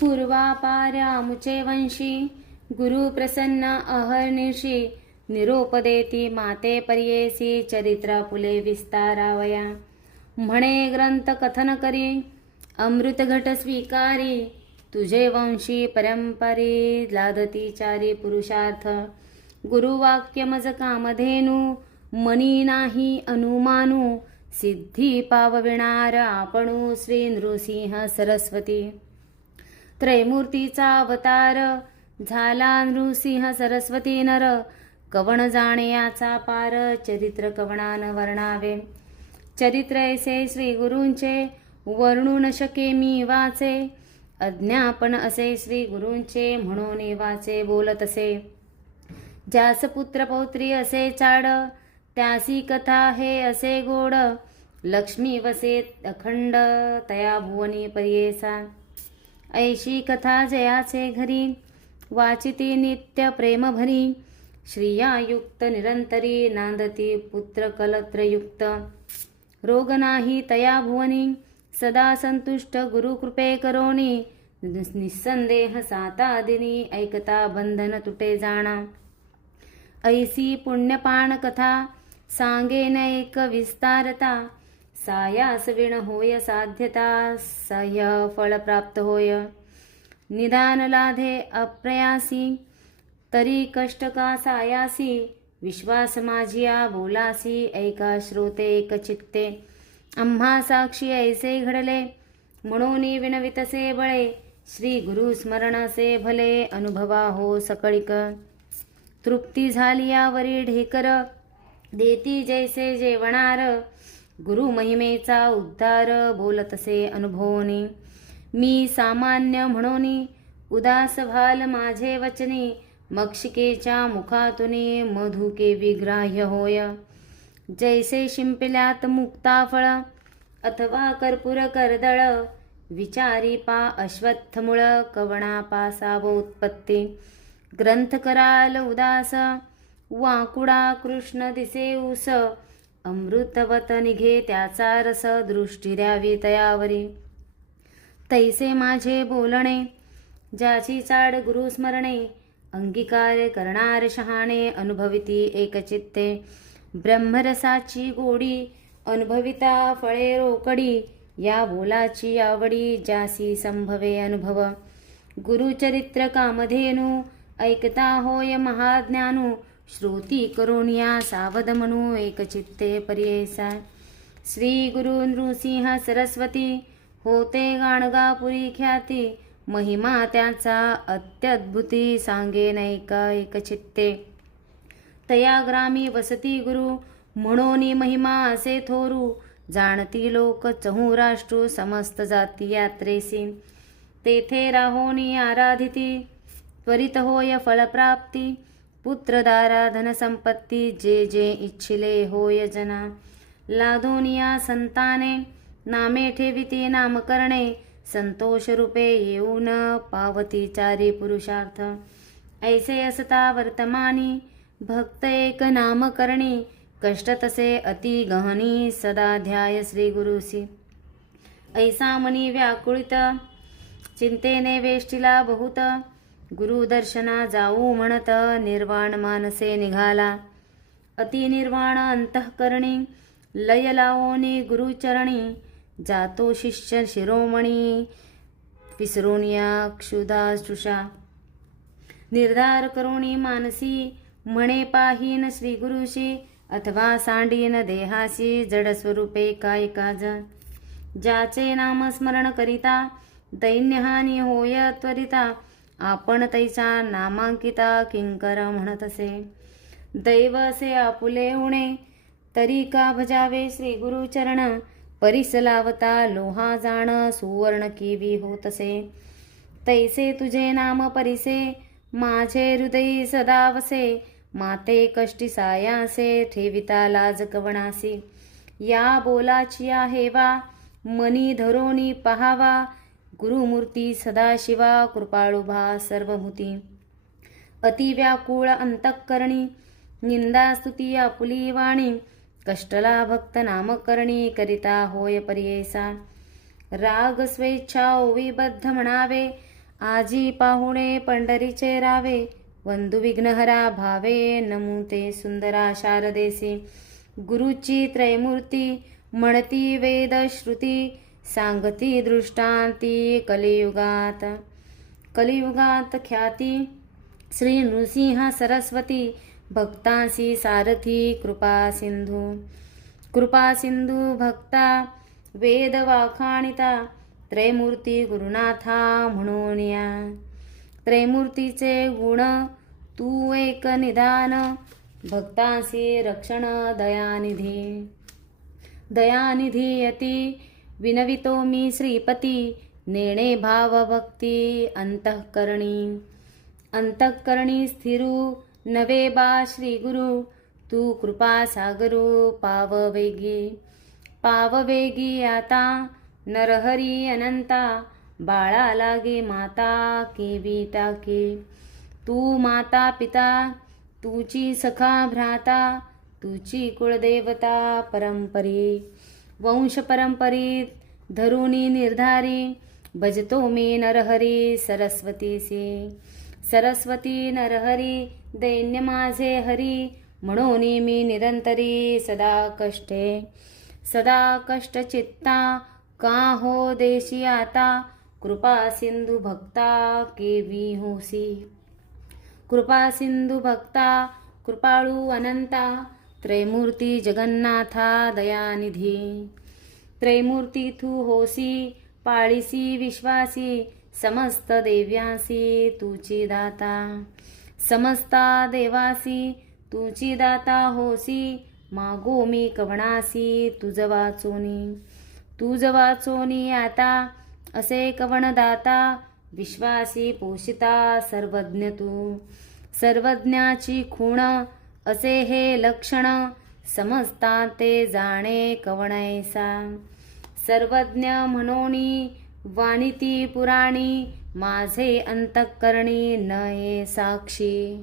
पूर्वापारामुचे वंशी गुरुप्रसन्न अहर्निशी निरोपदेती माते पर्येसी चरित्रा पुले विस्तारावया। म्हणे ग्रंथ कथन करी अमृतघट स्वीकारी तुझे वंशी परंपरी लादती चारी पुरुषार्थ। गुरुवाक्य मज कामधेनु मनी नाही अनुमानू सिद्धी पावविणार आपणू श्री नृसिंह सरस्वती। त्रैमूर्तीचा अवतार झाला नृसिंह सरस्वती नर. कवण जाणे याचा पार चरित्र कवणान वर्णावे. चरित्र ऐसे श्री गुरूंचे वर्णू न शके मी वाचे. अज्ञापन असे श्री गुरूंचे म्हणून वाचे बोलत असे. ज्यास पुत्र पौत्री असे चाड त्यासी कथा हे असे गोड. लक्ष्मी वसे अखंड तया भुवनी पर्येसा. ऐशी कथा जयाचे घरी. वाचिती नित्य प्रेम भरी श्रिया युक्त निरंतरी नांदती पुत्र कलत्रयुक्त. रोग नाही तया भुवनी. सदा संतुष्ट गुरुकृपे करोनी. निस्संदेह सातादिनी ऐकता बंधन तुटे जाणा. ऐसी पुण्यपाण कथा सांगेन एक विस्तारता. सायास विण होय साध्यता सह्य फळ प्राप्त होय. निदान लाधे अप्रयासी तरी कष्ट का सायासी? विश्वास माझिया बोलासी ऐका श्रोते एक चित्ते आम्हा साक्षी ऐसे घडले म्हणून विणवितसे बळे. श्री गुरु स्मरणसे भले अनुभवा हो सकळिक. तृप्ती झाली यावरी ढेकर देती जैसे जेवणार. गुरु महिमेचा उद्धार बोलतसे अनुभवनी. मी सामान्य म्हणून उदास भाल माझे वचनी मक्षिकेच्या मुखातुनी मधुके विग्राह्य होय. जैसे शिंपल्यात मुक्ताफळ अथवा कर्पूर कर्दळ विचारी पा अश्वत्थमुळ कवणा पासाव उत्पत्ती. ग्रंथ कराल उदास वाकुडा कृष्ण दिसे उस अमृतवत निघे त्याचा रस दृष्टी द्यावी तयावरी. तैसे माझे बोलणे ज्याची चाड गुरुस्मरणे अंगीकार करणार शहाणे अनुभविती एकचित्ते. ब्रह्मरसाची गोडी अनुभविता फळे रोकडी या बोलाची आवडी ज्यासी संभवे अनुभव. गुरुचरित्र कामधेनु ऐकता होय महाज्ञानू श्रुती करून या सावध म्हणू एकचित्ते पर्येसा श्री गुरु नृसिंह सरस्वती होते गाणगापुरी ख्याती महिमा त्याचा अत्यद्भुती सांगे नैका एकचित्ते। तया ग्रामी वसती गुरु म्हणून महिमा असे थोरू जाणती लोक चहुराष्ट्रू समस्त जाती यात्रेसी। तेथे राहोनी आराधिती त्वरित होय फलप्राप्ती पुत्रदारा धनसंपत्ती जे जे इच्छिले होय जना। लादोनिया संताने नामे ठेविते नामकरणे संतोष रूपे येऊन पावती चारी पुरुषार्थ। ऐसे असता वर्तमानी भक्त एक नामकरणी कष्ट तसे अति गहनी सदा ध्याय श्री गुरुसी ऐसा मनी व्याकुळित चिंतेने वेष्टीला बहुत गुरुदर्शना जाऊ म्हणत निर्वाण मानसे निघाला. अतिनिर्वाण अंतःकरणी लय लावोनी गुरुचरणी जातो शिष्य शिरोमणी विसरून या क्षुधा शुषा निर्धार करोणी मानसी म्हणे पाहीन श्री गुरुशी अथवा सांडीन देहासी जडस्वरूपे काय काज ज्याचे नामस्मरण करिता दैन्यहानी होय त्वरिता आपण तैचा नामांकिता किंकर म्हणत असे. दैव असे आपुले उणे तरी का भजावे श्री गुरुचरण? परिस लावता लोहा जाण सुवर्ण किवी होत असे. तैसे तुझे नाम परिसे माझे हृदयी सदा वसे. माते कष्टी सायासे ठेविता लाज कवणासी. या बोलाची हेवा मनी धरोनी पहावा. गुरुमूर्ती सदाशिवा कृपाळुभा सर्वभूती. अति व्याकुळ अंतःकरणी निंदा स्तुती आपुली वाणी कष्टला भक्त नामकरणी करिता होय पर्येसा. राग स्वेच्छा ओविबद्ध म्हणावे आजी पाहुणे पंढरीचे रावे वंदु विघ्नहरा भावे नमुते सुंदरा शारदेसी. गुरुची त्रयमूर्ती म्हणती वेद श्रुती सांगती दृष्टांती कलियुगात. कलियुगात ख्याती श्री नृसिंह सरस्वती भक्तांसी सारथी कृपा सिंधू. कृपा सिंधू भक्ता वेद वाखाणिता त्रैमूर्ती गुरुनाथा म्हणून या त्रैमूर्तीचे गुण तू एक निदान भक्तांसी रक्षण दयानिधी. दयानिधी यती विनवितो मी श्रीपती नेणे भावभक्ती अंतःकरणी। अंतःकरणी स्थिरू नवे बा श्री गुरु तू कृपा सागरू पाववेगी। पाववेगी आता नरहरी अनंता बाळा लागे माता केवी टाके तू माता पिता तुची सखा भ्राता तुची कुळदेवता परंपरी। वंशपरंपरीत धरुणी निर्धारी भजतो मी नरहरी सरस्वतीसी सरस्वती नरहरी दैन्य माझे हरी म्हणून मी निरंतरी सदा कष्टे. सदा कष्ट चित्ता का हो देशी आता? कृपा सिंधू भक्ता केवी होसी कृपा सिंधू भक्ता कृपाळू अनंता त्रैमूर्ती जगन्नाथा दयानिधी। त्रैमूर्ती तू होसी पाळीसी विश्वासी समस्त देव्यासी तुची दाता। समस्ता देवासी तुची दाता होसी मागो मी कवणासी तुझ वाचोनी। तुझ वाचोनी आता असे कवणदाता विश्वासी पोषिता सर्वज्ञ तू। सर्वज्ञाची खूण असे हे लक्षण समजता ते जाणे कवणैसा सर्वज्ञ म्हणोनी वाणिती पुराणी माझे अंतःकरणी न ये साक्षी.